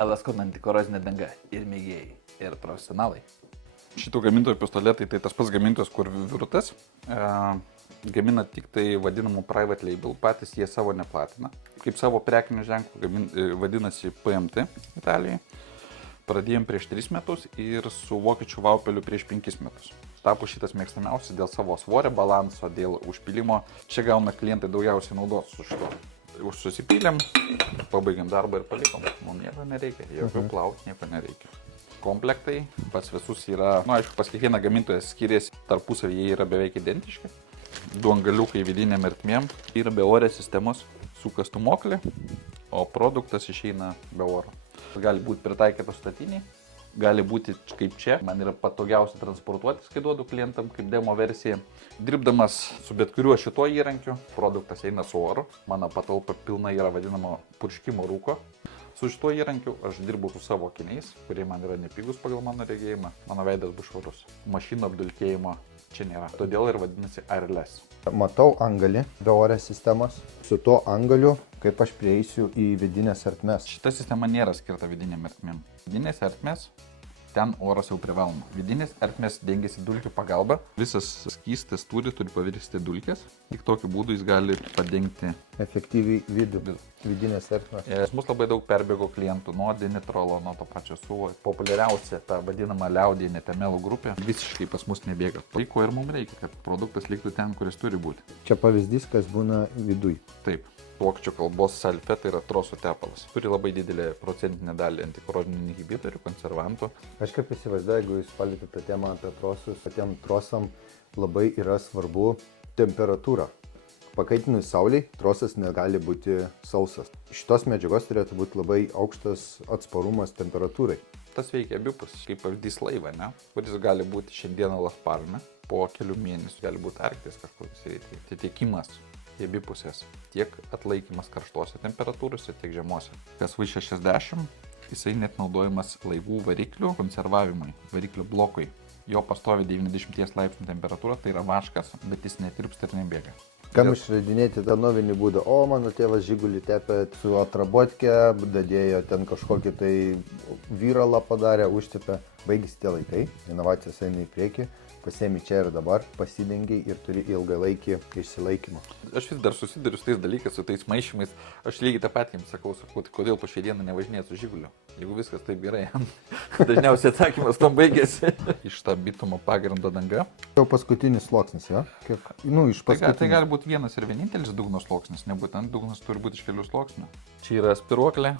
Elaskon antikorozinė danga ir mėgėjai, ir profesionalai. Šitų gamintojų pistoletai tai tas pats gamintojas, kur Virutas. Gamina tik tai vadinamų private label, patys jie savo neplatina. Kaip savo prekinių ženklų vadinasi PMT Italijai. Pradėjom prieš 3 metus ir su vokiečių Vaupeliu prieš 5 metus. Tapo šitas mėgstamiausias dėl savo svorio balanso, dėl užpilimo. Čia gauna klientai daugiausiai naudos su šito. Susipylėm, pabaigėm darbą ir palikom. Mums nieko nereikia, jokių plauti, nieko nereikia. Komplektai pas visus yra, aišku, pas kiekvieną gamintoją skiriasi, tarpusavį jie yra beveik identiški. Du angaliukai vidiniam ertmėm, yra beorės sistemos su kastumoklė, o produktas išeina be oro. Gali būti pritaikytas statiniai, gali būti kaip čia. Man yra patogiausia transportuotis, kai duodu klientam kaip demo versiją. Dirbdamas su bet kuriuo šituo įrankiu, produktas eina su oru. Mano patalpa pilna yra vadinamo purškimo rūko. Su šituo įrankiu aš dirbu su savo akiniais, kurie man yra nepigus pagal mano regėjimą. Mano veidas bus švarus. Mašino apdulkėjimo čia nėra. Todėl ir vadinasi airless. Matau angalį beorės sistemos. Su tuo angaliu, kaip aš prieisiu į vidinės ertmes. Šita sistema nėra skirta vidiniam ertmėm. Vidinės ertmės, ten oras jau privaloma. Vidinės ertmės dengiasi dulkių pagalba. Visas skystas turi pavirsti dulkės. Tik tokiu būdu jis gali padengti efektyviai vidinės ertmės. Pas mus labai daug perbėgo klientų nuo Dinitrolo, nuo to pačio suvo. Populiariausia ta vadinama liaudinė temelų grupė visiškai pas mus nebėga. Tai ko ir mums reikia, kad produktas liktų ten, kuris turi būti. Čia pavyzdys, kas būna viduj. Taip. Vokiečių kalbos salfe tai yra trosų tepalas. Turi labai didelę procentinę dalį antikorozinių inhibitorių, konservantų. Aš kaip įsivaizduoju, jeigu jūs palėtėte temą apie trosus, patiem trosam labai yra svarbu temperatūra. Pakaitinus sauliai, trosas negali būti sausas. Šitos medžiagos turėtų būti labai aukštas atsparumas temperatūrai. Tas veikia abipus, kaip pavyzdys laivą, ne? Kuris gali būti šiandieną Las Palme, po kelių mėnesių gali būti Arktis kažkokius reikia. Tai tiekimas į abi pusės. Tiek atlaikymas karštose temperatūrose, tiek žemose. Kas V60, jisai net naudojamas laivų variklių konservavimui, variklių blokui. Jo pastovi 90 laipsnių temperatūra, tai yra vaškas, bet jis netirpsta ir nebėga. Kam išradinėti tą novinį būdą? O, mano tėvas žigulį tepė su atrabotke, dadėjo ten kažkokį tai vyralą padarė, užtepė. Baigėsi tie laikai, inovacijos eina į priekį. Pasiemi čia ir dabar, pasidengiai ir turi ilgalaikį išsilaikymą. Aš vis dar susiduriu su tais dalykais, su tais maišymais. Aš lygiai tą patį jums sakau, kodėl po šią dieną nevažinėti su žiguliu. Jeigu viskas taip gerai, dažniausiai atsakymas tam baigėsi. Iš tą bitumo pagrindo danga. Jau paskutinis sluoksnis, jo? Iš paskutinis. Tai gali būti vienas ir vienintelis dugno sluoksnis, nebūtent dugnas turi būti iš kelių sluoksnių. Čia yra spiruoklė.